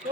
તો